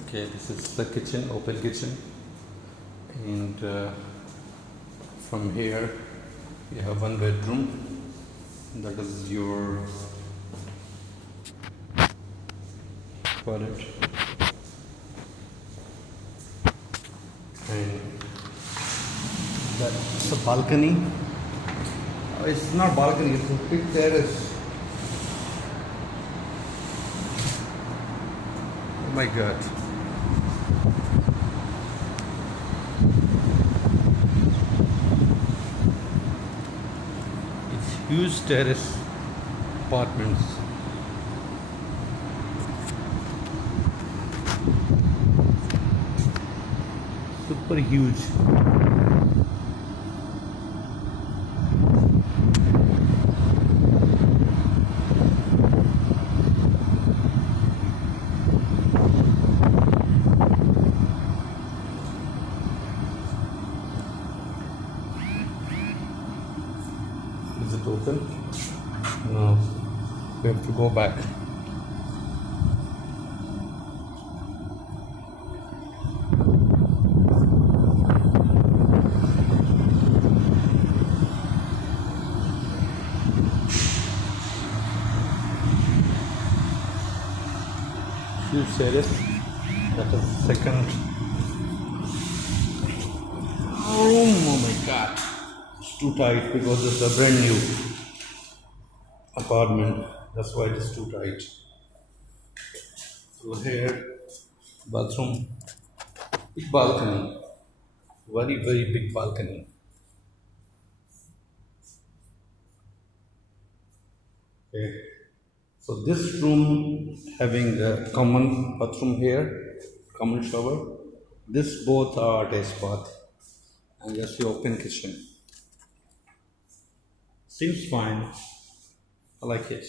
Okay, this is the kitchen, open kitchen, and from here you have one bedroom. That is your toilet, and that's a balcony. It's not balcony; it's a big terrace. Oh my God! It's huge terrace apartments. Super huge. Is it open? No. We have to go back. Huge terrace. That is second room. Oh my God! It's too tight because it's a brand new apartment. That's why it is too tight. So here, bathroom, big balcony, very big balcony. Okay. So this room having a common bathroom here, common shower. This both are attached bath, and that's the open kitchen. Seems fine. I like it.